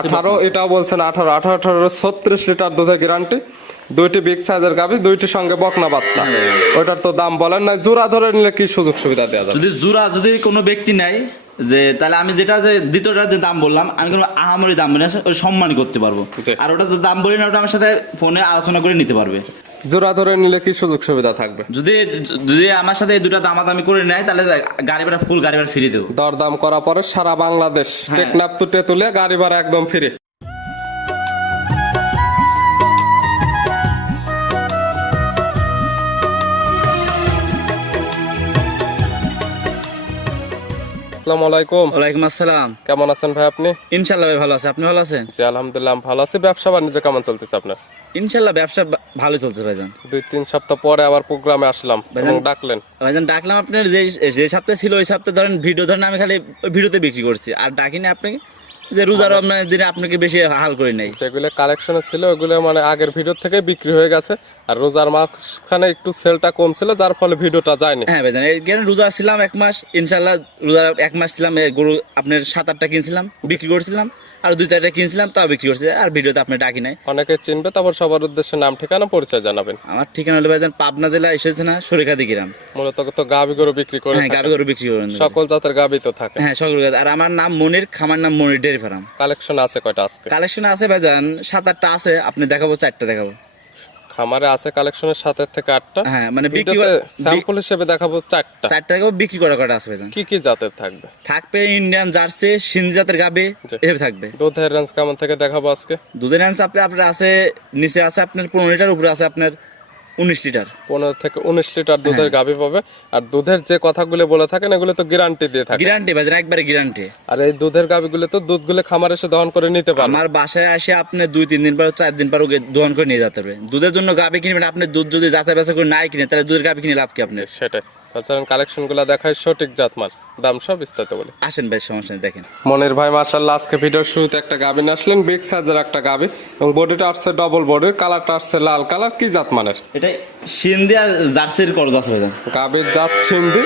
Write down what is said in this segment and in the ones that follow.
18 এটাও বলছেন 18 36 লিটার দুধের গ্যারান্টি। দুইটি বিগ সাইজের গাভী, দুইটির সঙ্গে বকনা বাচ্চা। ওটার তো দাম বলেন না, জোড়া ধরে নিলে কি সুযোগ সুবিধা দেওয়া যাবে? যদি কোনো ব্যক্তি নেয় যে, তাহলে আমি যেটা যে দ্বিতীয়টা যে দাম বললাম, আমি কোনো আহামরি দাম বলি না, ওই সম্মান করতে পারবো। আর ওটা তো দাম বলি না, ওটা আমার সাথে ফোনে আলোচনা করে নিতে পারবে। জোড়া ধরে নিলে কি সুযোগ সুবিধা থাকবে? যদি আমার সাথে এই দুটা দামাদামি করে নেয়, তাহলে গাড়ি ভাড়া ফুল গাড়ি ভাড়া ফ্রি দেবো। দরদাম করার পরে সারা বাংলাদেশ টেকনাফ টু তেতুলিয়া গাড়ি ভাড়া একদম ফ্রি। আসসালামু আলাইকুম। ওয়ালাইকুম আসসালাম। কেমন আছেন ভাই আপনি? ইনশাআল্লাহ ভাই ভালো আছে, আপনি ভালো আছেন? জি আলহামদুলিল্লাহ ভালো আছি। ব্যবসা বাণিজ্য কেমন চলতেছে আপনার? ইনশাআল্লাহ ব্যবসা ভালো চলছে ভাইজান। 2-3 সপ্তাহ পরে আবার প্রোগ্রামে আসলাম এবং ডাকলেন। ভাইজান ডাকলাম, আপনার যে সপ্তাহে ছিল ওই সপ্তাহে ধরেন ভিডিও ধরেন আমি খালি ভিডিওতে বিক্রি করছি, আর ডাকিনি আপনি যে রোজার আপনার দিনে আপনাকে বেশি হাল করে নাই। যেগুলো কালেকশনে ছিল ওগুলো মানে আগের ভিডিও থেকে বিক্রি হয়ে গেছে, আর রোজার মাঝখানে একটু সেলটা কম ছিল, যার ফলে ভিডিওটা যায়নি। হ্যাঁ ভাইজান, রোজা ছিলাম 1 মাস, ইনশাআল্লাহ রোজা 1 মাস ছিলাম। গরু আপনার 7-8টা কিনছিলাম, বিক্রি করছিলাম, আর 2-4টা কিনছিলাম, তাও বিক্রি করছি। আর ভিডিওতে আপনি ডাকি নাই। অনেকে চিনবে, তারপর সবার উদ্দেশ্যে নাম ঠিকানা পরিচয় জানাবেন। আমার ঠিকানা হলো ভাইজান পাবনা জেলা এসেছে না সরিকাদি গ্রাম। মূলত তো গাভী গরু বিক্রি করে। হ্যাঁ গাভী গরু বিক্রি করেন, সকল জাতের গাভী তো থাকে। হ্যাঁ সকল জাত। আর আমার নাম মনির, খামার নাম মনির ডেয়ারি ফার্ম। কালেকশন আছে কয়টা আজকে? কালেকশন আছে ভাইজান 7-8টা আছে, আপনি দেখাবো 4টা দেখাবো। খামারে আছে কালেকশনের 7 থেকে 8টা। হ্যাঁ মানে বিক্রি স্যাম্পল হিসেবে দেখাবো 4টা। 4টা দেখাবো, বিক্রি করা কটা আছে ভাইজান। কি কি জাতের থাকবে? থাকবে ইন্ডিয়ান জার্সি, সিন্ধি জাতের গাভী এভাবে থাকবে। দুধের রেঞ্জ কেমন থেকে দেখাবো আজকে? দুধের রেঞ্জ আপনার আছে, নিচে আছে আপনার 15 লিটার, উপরে আছে আপনার 19 লিটার। 15 থেকে 19 লিটার দুধের গাভী পাবে। আর দুধের যে কথাগুলো বলে থাকেন এগুলো তো গ্যারান্টি দিয়ে থাকে। গ্যারান্টি ভাইজান, একবারে গ্যারান্টি। আর এই দুধের গাভীগুলো তো দুধগুলো খামারে এসে দহন করে নিতে পারবে। আমার বাসায় আসে আপনি 2-3 দিন পর 4 দিন পর দোহন করে নিয়ে যেতে হবে। দুধের জন্য গাভী কিনবেন, আপনি দুধ যদি যাচাই বাছাই করে নাই কিনে, তাহলে দুধের গাভী কিনে লাভ কি আপনার? সেটাই। তাছাড়া কালেকশন গুলা দেখায় সঠিক জাতমান, দাম সব বিস্তারিত বলে। আসেন ভাই, সমস্যা নেই, দেখেন। মনির ভাই মাশাআল্লাহ আজকে ভিডিওর শুরুতে একটা গাভী নিয়ে আসলেন, বিগ সাইজের একটা গাভী, এবং বডিটা আসছে ডবল বডির, কালারটা আসছে লাল কালার। কি জাতমানের? এটা সিন্ধি আর জার্সির করজ আছে ভাইজান। গাভীর জাত সিন্ধি,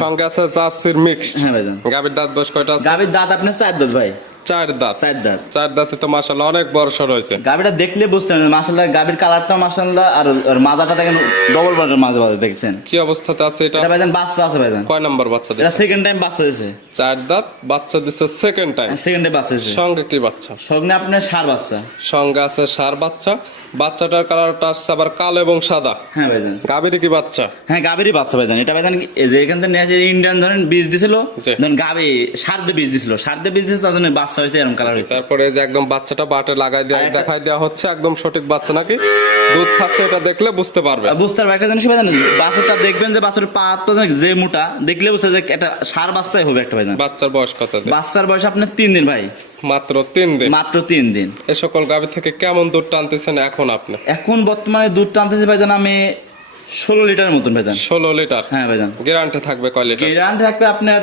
সঙ্গে আছে জার্সির মিক্স। হ্যাঁ ভাইজান। গাভীর দাঁত বয়স কয়টা আছে? গাভীর দাঁত আপনার 4 দাঁত ভাই। 4 দাঁত। 4 দাঁত। 4 দাঁতে তো মাশাআল্লাহ অনেক বড় সর হয়েছে। গাভীটা দেখলে বুঝতে পারবেন মাশাআল্লাহ, গাভীর কালারটা মাশাআল্লাহ, আর মাজাটা দেখেন ডবল বডির মাজা দেখছেন। কি অবস্থাতে আছে এটা? এটা ভাইজান বাচ্চা আছে ভাইজান। কয় নাম্বার বাচ্চা দিছে? এটা সেকেন্ড টাইম বাচ্চা দিয়েছে। 4 দাঁত বাচ্চা দিছে সেকেন্ড টাইম। সেকেন্ড টাইম বাচ্চা দিয়েছে। সঙ্গে কি বাচ্চা? সঙ্গে আপনার ষাঁড় বাচ্চা। সঙ্গে আছে ষাঁড় বাচ্চা। বাচ্চাটার কালারটা আসছে আবার কালো এবং সাদা। হ্যাঁ ভাইজান। গাভীর কি বাচ্চা? হ্যাঁ গাভীরই বাচ্চা ভাইজান। এটা ভাইজান এই যে এখান থেকে নিয়ে আসে ইন্ডিয়ান ধরেন বীজ দিছিল, ধরেন গাভী ষাঁড় বীজ দিছিল, ষাঁড় বীজ দিয়েছে, তার জন্য বাচ্চা হয়েছে এরকম কালার হয়েছে। তারপরে যে একদম বাচ্চাটা বাটে লাগাই দেখাই দেওয়া হচ্ছে, একদম সঠিক বাচ্চা নাকি দুধ খাচ্ছে, এটা দেখলে বুঝতে পারবে। বুঝতে পারবে একটা জিনিস ভাইজান, বাছুরটা দেখবেন যে বাছুরের পা যে মোটা, দেখলে বুঝতে যে একটা ষাঁড় বাচ্চাই হবে একটা ভাইজান। বাচ্চার বয়স কত? বাচ্চার বয়স আপনার 3 দিন ভাই। মাত্র 3 দিন? মাত্র 3 দিন। এই সকল গাভী থেকে কেমন দুধ টানতেছেন এখন আপনি? এখন বর্তমানে দুধ টানতেছি ভাইজান আমি 16 লিটারের মতন ভাইজান। 16 লিটার? হ্যাঁ ভাইজান। গ্যারান্টি থাকবে কয় লিটার? গ্যারান্টি থাকবে আপনার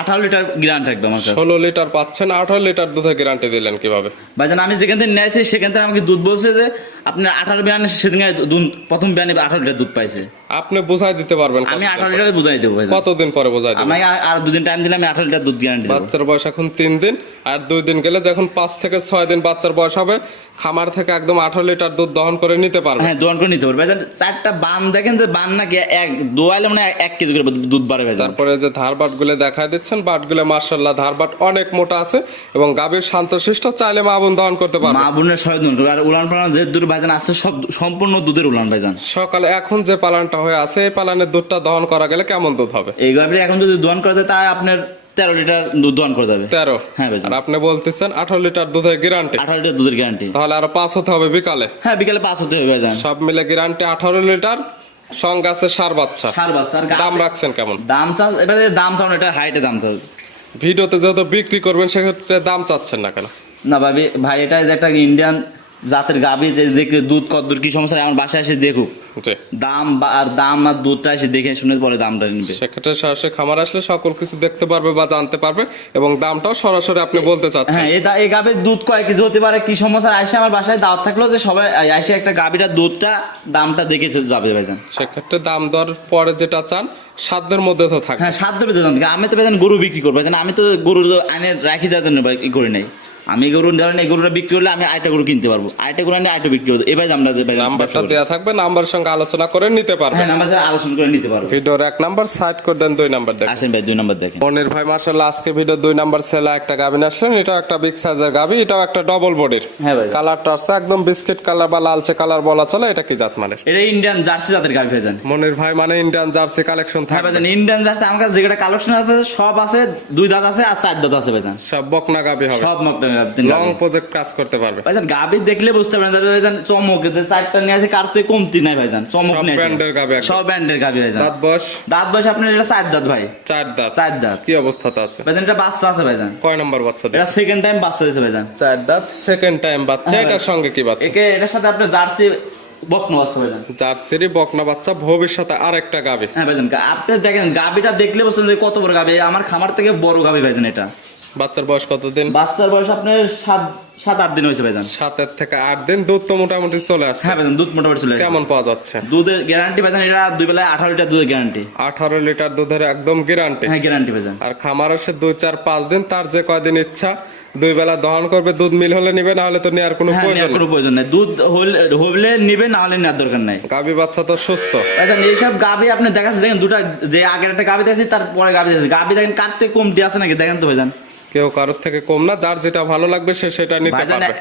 18 লিটার গ্যারান্টি থাকবে আমার কাছে। 16 লিটার পাচ্ছেন, 18 লিটার দুধের গ্যারান্টি দিলেন কিভাবে? ভাইজান আমি যেখান থেকে নিয়েছি সেখান থেকে আমাকে দুধ বলছে যে আপনার 18 বিয়ানে, সেদিন প্রথম বিয়ানে 18 লিটার দুধ পাইছে। আপনি বুঝাই দিতে পারবেন? আমি 18 লিটার বুঝাই দেবো ভাইজান। কতদিন পরে বুঝাই দেবেন? আমি আর 2 দিন টাইম দিলে আমি 18 লিটার দুধ গ্যারান্টি দেব। বাচ্চার বয়স এখন 3 দিন, আর 2 দিন গেলে যখন 5 থেকে 6 দিন বাচ্চার বয়স হবে, খামার থেকে একদম 18 লিটার দুধ দহন করে নিতে পারবে। হ্যাঁ দহন করে নিতে পারবে ভাইজান। 4টা বান দেখেন যে বান নাকি এক দোয়ালে মানে 1 কেজি করে দুধ বাড়ে ভাইজান। তারপরে যে ধারবাট গুলো দেখায় দিচ্ছেন, বাটগুলো মাশাআল্লাহ ধারবাট অনেক মোটা আছে, এবং গাভীর শান্তশিষ্ট, চাইলে মা বোন দহন করতে পারবে। মা বোনের সহায় দহন করবে। আর উলান পালান যে দুধ ভাইজান আছে সব সম্পূর্ণ দুধের উলান ভাইজান। সকালে এখন যে পালানটা হয়ে আছে, এই পালানের দুধটা দহন করা গেলে কেমন দুধ হবে? এই গাভীর এখন যদি দহন করা যায় তাই আপনার 13 লিটার দুধ দহন করে যাবে। 13? হ্যাঁ ভাইজান। আর আপনি বলতেছেন 18 লিটার দুধের গ্যারান্টি? 18 লিটার দুধের গ্যারান্টি। তাহলে আরো 5 হতে হবে বিকালে? হ্যাঁ বিকালে 5 হতে হবে ভাইজান। সব মিলে গ্যারান্টি 18 লিটার, সঙ্গে আছে ষাঁড় বাচ্চা। ষাঁড় বাচ্চা। দাম রাখছেন কেমন? দাম চান এবারে, দাম চান এটা হাইটে দাম চান। ভিডিওতে যেহেতু বিক্রি করবেন সেক্ষেত্রে দাম চাচ্ছেন না কেন? না ভাই এটা যে একটা ইন্ডিয়ান জাতের গাভী, যে দুধ কতদূর কি সমস্যা আমার বাসায় এসে দেখুক, দাম আর দুধটা এসে দেখে শুনে পরে দামটা নিবে। সেক্ষেত্রে সরাসরি খামার আসলে সকল কিছু দেখতে পারবে বা জানতে পারবে, এবং দামটাও সরাসরি আপনি বলতে চাচ্ছেন। হ্যাঁ এই গাভীর দুধ কয় কেজি হতে পারে, কি সমস্যা, আসে আমার বাসায় দাওয়াত থাকলো যে সবাই আসে একটা গাভীটার দুধটা দামটা দেখে যাবে ভাইজান। সেক্ষেত্রে দাম দর পরে যেটা চান সাধ্যের মধ্যে তো থাকে। হ্যাঁ সাধ্য পেতে দাম। আমি তো ভাইজান গরু বিক্রি করবো ভাইজান, আমি তো গরু আনে রাখি দেওয়ার জন্য করি নাই। আমি গরু ধরেন এই গরুটা বিক্রি হলে আমি আরেকটা গরু কিনতে পারবো, আরেকটা গরু আনলে আরেকটা বিক্রি হতো, এবার আমরা নাম্বারটা দেওয়া থাকবে, নাম্বারের সঙ্গে আলোচনা করে নিতে পারবে। হ্যাঁ নাম্বার আলোচনা করে নিতে পারবো। ভিডিওর 1 নাম্বার সাইড করে দেন, 2 নাম্বার দেখেন। আসেন ভাই 2 নাম্বার দেখেন। মনির ভাই মাশাআল্লাহ আজকে ভিডিও 2 নাম্বার সেলা একটা গাবিন আসছেন, এটা একটা বিগ সাইজের গাবি, এটাও একটা ডবল বডির। হ্যাঁ ভাই। কালারটা আছে একদম বিস্কিট কালার বা লালচে কালার বলা চলে। এটা কি জাত মানের? এটা ইন্ডিয়ান জার্সি জাতের গাভী ভাইজান। মনির ভাই মানে ইন্ডিয়ান জার্সি কালেকশন হ্যাঁ থাকবে। ভাইজান ইন্ডিয়ান জার্সি আমার কাছে যেটা কালেকশন আছে সব আছে, 2 দাঁত আছে আর 4 দাঁত আছে ভাইজান। সব বকনা গাবি হবে, সব মকটা লং প্রজেক্ট কাজ করতে পারবে। ভাইজান গাভী দেখলে বুঝতে পারেন ভাইজান, চমক এতে 4টা নিয়ে আছে, কার তো কমতি নাই ভাইজান, চমক সব নেই ব্র্যান্ডের গাবি একদম। সব ব্র্যান্ডের গাভী ভাইজান। দাঁত বয়স? দাঁত বয়স আপনার এটা 4 দাঁত ভাই। 4 দাঁত। 4 দাঁত। কি অবস্থাতে আছে ভাইজান এটা বাচ্চা আছে ভাইজান। কয় নাম্বার বাচ্চা এটা দিচ্ছে? সেকেন্ড টাইম বাচ্চা দিয়েছে ভাইজান। 4 দাঁত সেকেন্ড টাইম বাচ্চা। হ্যাঁ এটার ভাই। সঙ্গে কি বাচ্চা? এটার সাথে আপনার জার্সি বকনা বাচ্চা ভাইজান। জার্সিরই বকনা বাচ্চা, ভবিষ্যতে আরেকটা গাবি। হ্যাঁ ভাইজান আপনি দেখেন গাভীটা দেখলে বুঝছেন যে কত বড় গাভী, আমার খামার থেকে বড় গাভী ভাইজান। এটা বাচ্চার বয়স কতদিন? বাচ্চার বয়স আপনার 7-8 দিন হয়েছে ভাইজান। 7 থেকে 8 দিন। দুধ তো মোটামুটি চলে আসছে। হ্যাঁ ভাইজান দুধ মোটামুটি চলে কেমন পাওয়া যাচ্ছে? দুধের গ্যারান্টি ভাইজান, এটা 2 বেলায় 18 লিটার দুধের গ্যারান্টি। 18 লিটার দুধের একদম গ্যারান্টি। হ্যাঁ গ্যারান্টি ভাইজান। আর খামার সে 2-4-5 দিন, তার যে কয়দিন ইচ্ছা 2 বেলা দহন করবে। দুধ মিল হলে নিবে, না হলে তো নেওয়ার কোনো হ্যাঁ প্রয়োজন নেওয়ার কোনো প্রয়োজন নাই, দুধ হলে নিবে, না হলে নেওয়ার দরকার নাই। গাবি বাচ্চা তো সুস্থ। ভাইজান এইসব গাভী আপনি দেখাচ্ছেন দেখেন, দুটা যে আগের একটা গাভী দেখেছি তারপরে গাভী দেখেছি, গাভী দেখেন কাটতে কমতি আছে নাকি দেখেন তো ভাইজান। কেউ কারোর থেকে কম না, যার যেটা ভালো লাগবে সে সেটা নিতে ভাইজান পারবে।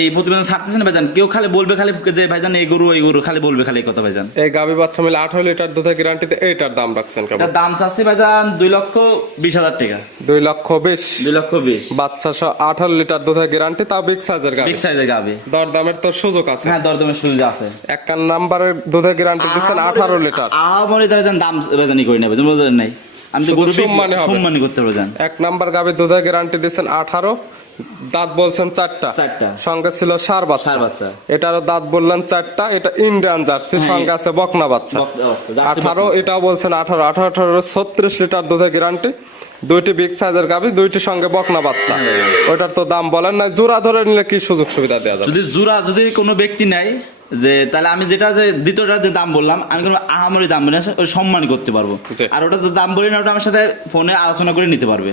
এই প্রতিবেদন ছাড়তেছেন ভাইজান, কেউ খালি বলবে খালি যে ভাইজান এই গরু খালি বলবে খালি এই কথা ভাইজান। এই গাবি বাচ্চা মিলে 18 লিটার দুধের গ্যারান্টিতে এইটার দাম রাখছেন কেমন? এটার দাম চাচ্ছি ভাইজান 2,20,000 টাকা। 2,20,000। 2,20,000 বাচ্চা সহ 18 লিটার দুধের গ্যারান্টি, তাও বিগ সাইজের গাবি। বিগ সাইজের গাভী। দরদামের তো সুযোগ আছে। হ্যাঁ দরদামের সুযোগ আছে। 1 নাম্বারের দুধের গ্যারান্টি দিচ্ছেন 18 লিটার। আহামরি ভাইজান দাম ভাইজানই করি না ভাইজান, বুঝলেন নাই, আমি তো শুধু গরু সম্মানী হবে। সম্মানী করতে পারবো জান। 1 নাম্বার গাবি দুধের গ্যারান্টি দিচ্ছেন 18। দাঁত বলছেন 4টা। 4টা। সঙ্গে ছিল ষাঁড় বাচ্চা। ষাঁড় বাচ্চা। এটারও দাঁত বললেন 4টা। এটা ইন্ডিয়ান জার্সি, সঙ্গে আছে বকনা বাচ্চা। 18। এটাও বলছেন 18 36 লিটার দুধের গ্যারান্টি। 2টি বিগ সাইজের গাবি, 2টি সঙ্গে বকনা বাচ্চা। ওটার তো দাম বলেন না, জোড়া ধরে নিলে কি সুযোগ সুবিধা দেওয়া যাবে? যদি কোনো ব্যক্তি নেয় যে, তাহলে আমি যেটা যে দ্বিতীয়টা যে দাম বললাম, আমি কোনো আহামরি দাম বলি না, ওই সম্মান করতে পারবো। জি। আর ওটা তো দাম বলি না, ওটা আমার সাথে ফোনে আলোচনা করে নিতে পারবে।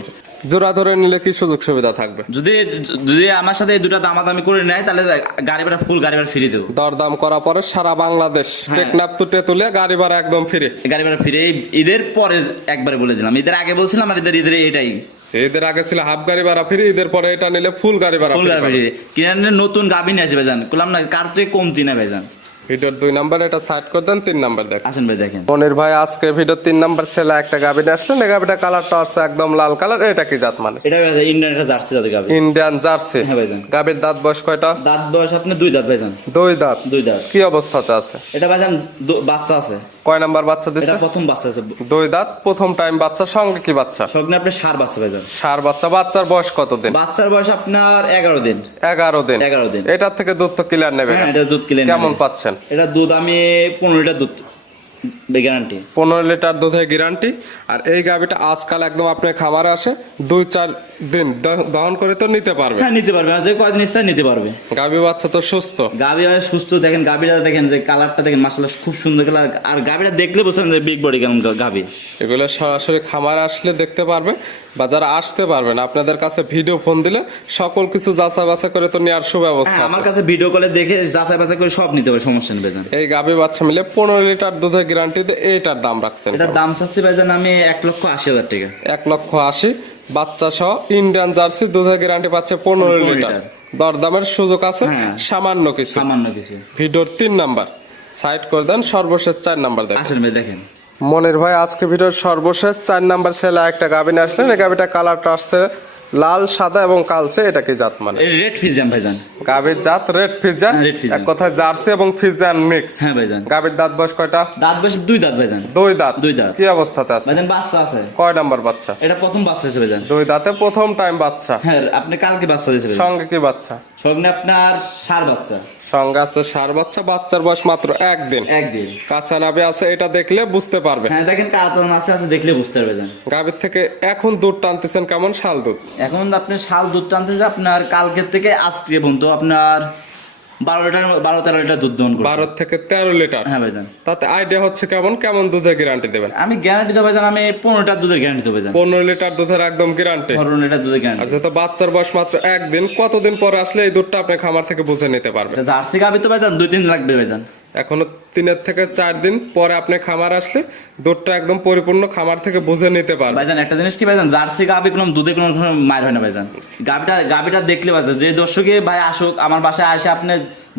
জোড়া ধরে নিলে কি সুযোগ সুবিধা থাকবে? যদি আমার সাথে এই দুটা দামাদামি করে নেয়, তাহলে গাড়ি ভাড়া ফুল গাড়ি ভাড়া ফিরে দেবো। দরদাম করার পরে সারা বাংলাদেশ টেকনাফ তুটে তুলে গাড়ি ভাড়া একদম ফিরে। গাড়ি ভাড়া ফিরে ঈদের পরে একবারে বলে দিলাম, ঈদের আগে বলছিলাম আর ঈদের এটাই। ঈদের আগে ছিল হাফ গাড়ি ভাড়া ফিরে, ঈদের পরে এটা নিলে ফুল গাড়ি ভাড়া ফুল গাড়ি ফিরে। ফিরে কিনে নতুন গাভী নিয়ে আসবে ভাইজান, বললাম না কার থেকে কমতি না ভাইজান। ভিডিওর 2 নাম্বার এটা সাইড করে দেন, 3 নাম্বার দেখ। আসেন ভাই দেখেন। মনির ভাই আজকে ভিডিও 3 নাম্বার ছেলে একটা গাবি নিয়ে আসলেন। এই গাবিটা কালারটা আছে একদম লাল কালার। এটা কি জাত মানে? এটা ইন্ডিয়ান একটা জার্সি জাতের গাভী। Indian jersey. হ্যাঁ ভাইজান। গাবির দাঁত বয়স কয়টা? দাঁত বয়স আপনার 2 দাঁত ভাইজান। 2 দাঁত। 2 দাঁত। কি অবস্থাতে আছে? এটা ভাইজান বাচ্চা আছে। কয় নাম্বার বাচ্চা এটা দিচ্ছে? প্রথম বাচ্চা আছে। 2 দাঁত প্রথম টাইম বাচ্চা। সঙ্গে কি বাচ্চা? সঙ্গে আপনার ষাঁড় বাচ্চা ভাইজান। ষাঁড় বাচ্চা। বাচ্চার বয়স কত দিন? বাচ্চার বয়স আপনার 11 দিন। 11 দিন। 11 দিন। এটার থেকে দুধ তো ক্লিয়ার নেবে। হ্যাঁ এটা দুধ কিনে কেমন পাচ্ছেন? এটা দুধ আমি 15 লিটার দুধ গ্যারান্টি। 15 লিটার দুধের গ্যারান্টি। আর এই গাবিটা আজকাল একদম আপনার খামারে আসে 2-4 দিন দহন করে তো নিতে পারবে। হ্যাঁ নিতে পারবে, যে কয়দিন ইচ্ছা নিতে পারবে। গাবি বাচ্চা তো সুস্থ। গাভী সুস্থ দেখেন, গাভীটা দেখেন যে কালারটা দেখেন মাশাআল্লাহ খুব সুন্দর কালার। আর গাভীটা দেখলে বুঝছেন যে বিগ বডি কেমন গাভী। এগুলো সরাসরি খামারে আসলে দেখতে পারবে, বা যারা আসতে পারবেন আপনাদের কাছে ভিডিও ফোন দিলে সকল কিছু যাচাই বাছাই করে তো নেওয়ার সুব্যবস্থা হ্যাঁ, আমার আছে। কাছে ভিডিও কলে দেখে যাচাই বাছাই করে সব নিতে পারে, সমস্যা নেই ভাইজান। এই গাবি বাচ্চা মিলে 15 লিটার দুধের গ্যারান্টিতে এইটার দাম রাখছেন। এটার দাম চাচ্ছি ভাইজান আমি 1,80,000 টাকা। 1,80,000। বাচ্চা সহ ইন্ডিয়ান জার্সি দুধের গ্যারান্টি পাচ্ছে 15 লিটার। দরদামের সুযোগ আছে হ্যাঁ। সামান্য কিছু। সামান্য কিছু। ভিডিওর 3 নাম্বার সাইড করে দেন, সর্বশেষ 4 নাম্বার দেখেন। আসেন ভাই দেখেন। মনির ভাই আজকে ভিডিওর সর্বশেষ 4 নাম্বার ছেলে একটা গাবি নিয়ে আসলেন। এই গাবিটা কালারটা আসছে লাল, সাদা এবং কালচে। এটা কি জাত মানে? এই রেড ফিজাম ভাইজান। গাবির জাত রেড ফিজিয়ান। হ্যাঁ, red Fijian। এক কথায় জার্সি এবং ফিজিয়ান মিক্স। হ্যাঁ ভাইজান। গাবির দাঁত বয়স কয়টা? দাঁত বয়স 2 দাঁত ভাইজান। 2 দাঁত। 2 দাঁত। কি অবস্থাতে আছে? ভাইজান বাচ্চা আছে। কয় নাম্বার বাচ্চা? এটা প্রথম বাচ্চা আছে ভাইজান। 2 দাঁতে প্রথম টাইম বাচ্চা। হ্যাঁ আপনি কালকে বাচ্চা দিয়েছে ভাইজান। সঙ্গে কি বাচ্চা? সঙ্গে আপনার ষাঁড় বাচ্চা। সঙ্গে আছে ষাঁড় বাচ্চা। বাচ্চার বয়স মাত্র 1 দিন। 1 দিন। কাঁচা নাভি আছে, এটা দেখলে বুঝতে পারবে। হ্যাঁ দেখেন কাতন আছে দেখলে বুঝতে পারবে ভাইজান। গাবির থেকে এখন দুধ টানতেছেন কেমন? শাল দুধ। এখন আপনি শাল দুধ টানতে যে আপনার কালকের থেকে আজকে পর্যন্ত আপনার 12-13 লিটার দুধ দহন করছে। 12 থেকে 13 লিটার। হ্যাঁ ভাইজান। তাতে আইডিয়া হচ্ছে কেমন দুধের গ্যারান্টি দেবেন? আমি গ্যারান্টি দেবো ভাইজান, আমি 15 লিটার দুধের গ্যারান্টি দেবো ভাইজান। 15 লিটার দুধের একদম গ্যারান্টি। 15 লিটার দুধের আর গ্যারান্টি। যেহেতু বাচ্চার বয়স মাত্র একদিন, কতদিন পরে আসলে এই দুধটা আপনি খামার থেকে বুঝে নিতে পারবেন? জার্সি গাভী তো ভাইজান 2-3 লাগবে ভাইজান। এখনো 3 থেকে 4 দিন পরে আপনি খামার আসলে দুধটা একদম পরিপূর্ণ খামার থেকে বুঝে নিতে পারবেন। ভাইজান একটা জিনিস কি ভাইজান, জার্সি গাভী কোনো দুধে কোনো মার হয় না ভাইজান। গাভীটা দেখলে ভাইজান, যে দর্শকে ভাই আসুক আমার বাসায় আসে আপনি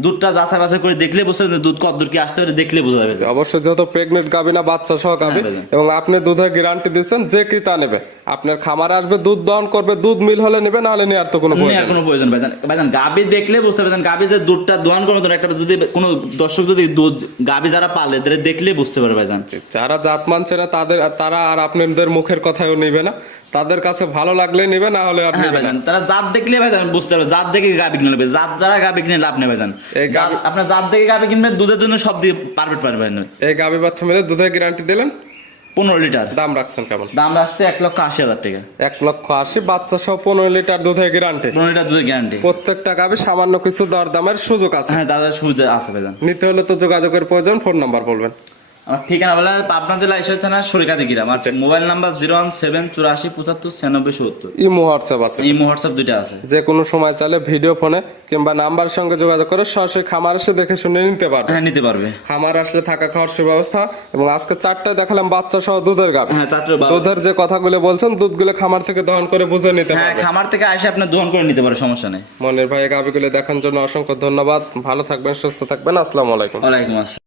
দুধটা যাচাই বাছাই করে দেখলে বুঝতে পারবেন দুধ কতদূর কি আসতে পারে, দেখলে বোঝা যাবে। অবশ্যই যেহেতু প্রেগনেন্ট গাভী না, বাচ্চা সহ গাভী, ভাইজান। এবং আপনি দুধের গ্যারান্টি দিচ্ছেন, যে কি তা নেবে আপনার খামারে আসবে, দুধ দহন করবে, দুধ মিল হলে নেবে, না হলে নেওয়ার তো কোনো আর প্রয়োজন নেই। কোনো প্রয়োজন ভাইজান গাভী দেখলে বুঝতে পারবেন, গাভী যে দুধটা দোয়ান করার মতন একটা, যদি কোনো দর্শক যদি দুধ গাভী যারা পালে তাদের দেখলে বুঝতে পারবে ভাইজান। যারা জাত মানছে না তারা আর আপনাদের মুখের কথাও নিবে না, তাদের কাছে ভালো লাগলে নিবে, না হলে আর হ্যাঁ নিবে না। ভাইজান, তারা জাত দেখলে ভাইজান বুঝতে পারবে, জাত দেখে গাভী কিনে নেবে। জাত যারা গাভী কিনে লাভ নেই ভাইজান। এই গাভী- আপনার জাত দেখে গাভী কিনবেন, দুধের জন্য সব দিয়ে পারফেক্ট পারবেন। এই গাভী বাচ্চা মিলে দুধের গ্যারান্টি দিলেন, 15 লিটার দাম রাখছেন কেমন? দাম রাখছে 1,80,000 টাকা। 1,80,000, বাচ্চা সহ 15 লিটার দুধের গ্যারান্টি। 15 লিটার দুধের গ্যারান্টি। প্রত্যেকটা গাভী সামান্য কিছু দরদামের সুযোগ আছে। হ্যাঁ দাদা সুবিধা আছে ভাইজান। নিতে হলে তো যোগাযোগের প্রয়োজন। ফোন নাম্বার বলবেন। আমার ঠিকানা বলে পাবনা জেলা ঈশ্বর থানা সরিকাদি গ্রাম। আর মোবাইল নাম্বার 01784757070। ইমো হোয়াটসঅ্যাপ আছে, এই হোয়াটসঅ্যাপ দুইটা আছে। যে কোনো সময় চাইলে ভিডিও ফোনে কিংবা নাম্বার সঙ্গে যোগাযোগ করে সরাসরি খামার এসে দেখে শুনে নিতে পারবে। হ্যাঁ নিতে পারবে। খামার আসলে থাকা খাওয়ার সুব্যবস্থা, এবং আজকে 4টায় দেখালাম বাচ্চা সহ দুধের গাভী। হ্যাঁ চাত্র দুধের যে কথাগুলো বলছেন, দুধগুলো খামার থেকে দহন করে বুঝে নিতে হ্যাঁ পারবে। খামার থেকে এসে আপনি দোহন করে নিতে পারে, সমস্যা নেই। মনের ভাই গাভীগুলো দেখার জন্য অসংখ্য ধন্যবাদ। ভালো থাকবেন, সুস্থ থাকবেন। আসসালামু আলাইকুম। ওয়ালাইকুম আসসালাম।